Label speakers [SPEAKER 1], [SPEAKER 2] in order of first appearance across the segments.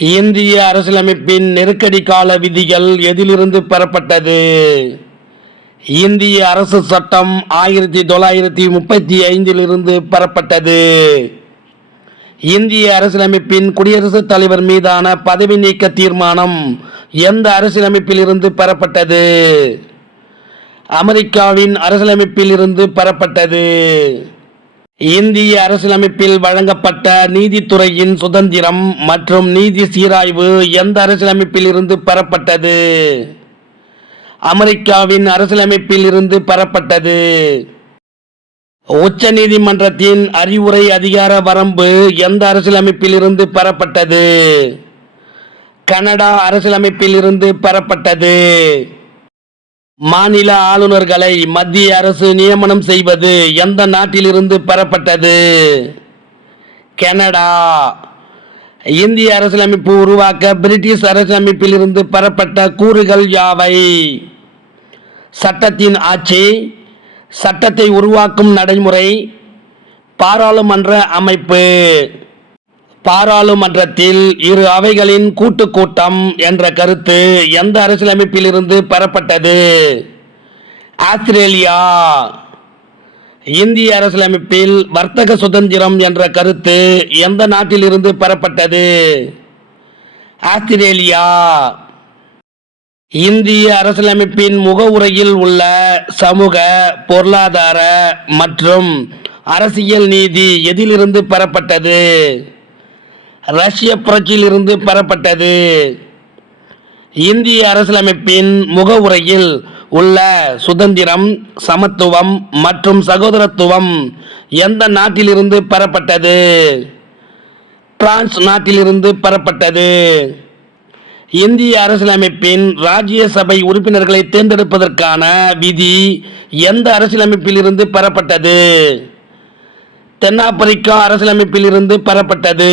[SPEAKER 1] இந்திய அரசியலமைப்பின் நெருக்கடி கால விதிகள் எதிலிருந்து பெறப்பட்டது? இந்திய அரசு சட்டம் ஆயிரத்தி தொள்ளாயிரத்தி முப்பத்தி ஐந்திலிருந்து பெறப்பட்டது. இந்திய அரசியலமைப்பின் குடியரசுத் தலைவர் மீதான பதவி நீக்க தீர்மானம் எந்த அரசியலமைப்பிலிருந்து பெறப்பட்டது? அமெரிக்காவின் அரசியலமைப்பிலிருந்து பெறப்பட்டது. இந்திய அரசியலமைப்பில் வழங்கப்பட்ட நீதித்துறையின் சுதந்திரம் மற்றும் நீதி சீராய்வு எந்த அரசியலமைப்பில் இருந்து பெறப்பட்டது? அமெரிக்காவின் அரசியலமைப்பில் இருந்து பெறப்பட்டது. உச்ச நீதிமன்றத்தின் அறிவுரை அதிகார வரம்பு எந்த அரசியலமைப்பில் இருந்து பெறப்பட்டது? கனடா அரசியலமைப்பில் இருந்து பெறப்பட்டது. மாநில ஆளுநர்களை மத்திய அரசு நியமனம் செய்வது எந்த நாட்டிலிருந்து பெறப்பட்டது? கனடா. இந்திய அரசியலமைப்பு உருவாக்க பிரிட்டிஷ் அரசியலமைப்பில் இருந்து பெறப்பட்ட கூறுகள் யாவை? சட்டத்தின் ஆட்சி சட்டத்தை உருவாக்கும் நடைமுறை பாராளுமன்ற அமைப்பு. பாராளுமன்றத்தில் இரு அவைகளின் கூட்டு கூட்டம் என்ற கருத்து எந்த அரசியலமைப்பிலிருந்து பெறப்பட்டது? ஆஸ்திரேலியா. இந்திய அரசியலமைப்பில் வர்த்தக சுதந்திரம் என்ற கருத்து எந்த நாட்டிலிருந்து பெறப்பட்டது? ஆஸ்திரேலியா. இந்திய அரசியலமைப்பின் முகவுரையில் உள்ள சமூக பொருளாதார மற்றும் அரசியல் நீதி எதிலிருந்து பெறப்பட்டது? ரஷ்ய புரட்சியிலிருந்து பெறப்பட்டது. இந்திய அரசியலமைப்பின் முகவுரையில் உள்ள சுதந்திரம் சமத்துவம் மற்றும் சகோதரத்துவம் எந்த நாட்டிலிருந்து பெறப்பட்டது? பிரான்ஸ் நாட்டிலிருந்து பெறப்பட்டது. இந்திய அரசியலமைப்பின் ராஜ்யசபை உறுப்பினர்களை தேர்ந்தெடுப்பதற்கான விதி எந்த அரசியலமைப்பிலிருந்து பெறப்பட்டது? தென்னாப்பிரிக்கா அரசியலமைப்பிலிருந்து பெறப்பட்டது.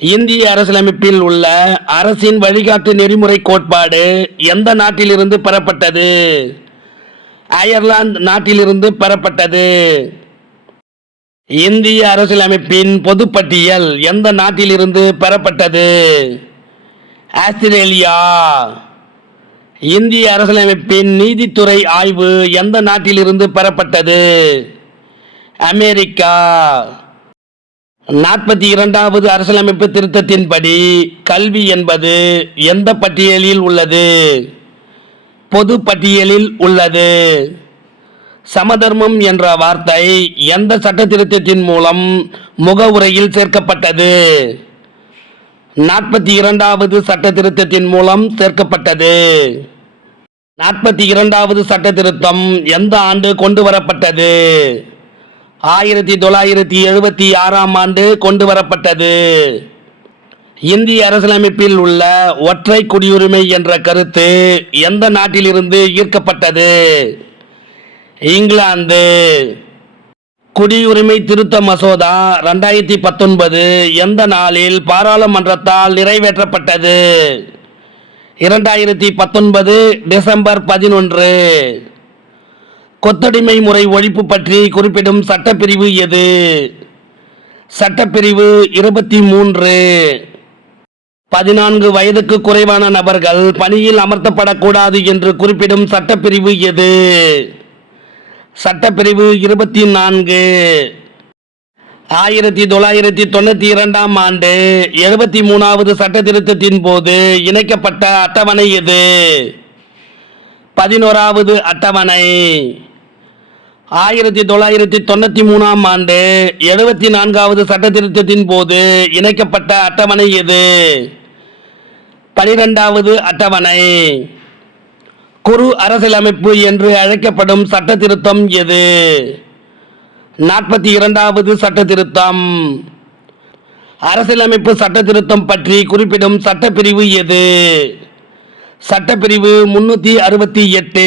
[SPEAKER 1] இந்திய அரசியலமைப்பில் உள்ள அரசின் வழிகாட்டு நெறிமுறை கோட்பாடு எந்த நாட்டிலிருந்து பெறப்பட்டது? அயர்லாந்து நாட்டிலிருந்து பெறப்பட்டது. இந்திய அரசியலமைப்பின் பொதுப்பட்டியல் எந்த நாட்டிலிருந்து பெறப்பட்டது? ஆஸ்திரேலியா. இந்திய அரசியலமைப்பின் நீதித்துறை ஆய்வு எந்த நாட்டிலிருந்து பெறப்பட்டது? அமெரிக்கா. நாற்பத்தி இரண்டாவது அரசியலமைப்பு திருத்தத்தின்படி கல்வி என்பது எந்த பட்டியலில் உள்ளது? பொது பட்டியலில் உள்ளது. சமதர்மம் என்ற வார்த்தை எந்த சட்ட திருத்தத்தின் மூலம் முகவுரையில் சேர்க்கப்பட்டது? நாற்பத்தி இரண்டாவது சட்ட திருத்தத்தின் மூலம் சேர்க்கப்பட்டது. நாற்பத்தி இரண்டாவது சட்ட திருத்தம் எந்த ஆண்டு கொண்டு வரப்பட்டது? ஆயிரத்தி தொள்ளாயிரத்தி எழுபத்தி ஆறாம் ஆண்டு கொண்டு வரப்பட்டது இந்திய அரசியலமைப்பில் உள்ள ஒற்றை குடியுரிமை என்ற கருத்து எந்த நாட்டிலிருந்து ஈர்க்கப்பட்டது? இங்கிலாந்து. குடியுரிமை திருத்த மசோதா ரெண்டாயிரத்தி பத்தொன்பது எந்த நாளில் பாராளுமன்றத்தால் நிறைவேற்றப்பட்டது? இரண்டாயிரத்தி பத்தொன்பது டிசம்பர் பதினொன்று. கொத்தடிமை முறை ஒழிப்பு பற்றி குறிப்பிடும் சட்டப்பிரிவு எது? சட்டப்பிரிவு இருபத்தி மூன்று. பதினான்கு வயதுக்கு குறைவான நபர்கள் பணியில் அமர்த்தப்படக்கூடாது என்று குறிப்பிடும் சட்டப்பிரிவு எது? சட்டப்பிரிவு இருபத்தி நான்கு. ஆயிரத்தி தொள்ளாயிரத்தி தொண்ணூத்தி இரண்டாம் ஆண்டு எழுபத்தி மூணாவது சட்ட திருத்தத்தின் போது இணைக்கப்பட்ட அட்டவணை எது? பதினோராவது அட்டவணை. ஆயிரத்தி தொள்ளாயிரத்தி தொண்ணூத்தி மூணாம் ஆண்டு எழுபத்தி நான்காவது சட்ட திருத்தத்தின் போது இணைக்கப்பட்ட அட்டவணை எது? பனிரெண்டாவது அட்டவணை. குறு அரசியலமைப்பு என்று அழைக்கப்படும் சட்ட திருத்தம் எது? நாற்பத்தி இரண்டாவது சட்ட திருத்தம் அரசியலமைப்பு சட்ட திருத்தம் பற்றி குறிப்பிடும் சட்டப்பிரிவு எது? சட்டப்பிரிவு முன்னூற்றி அறுபத்தி எட்டு.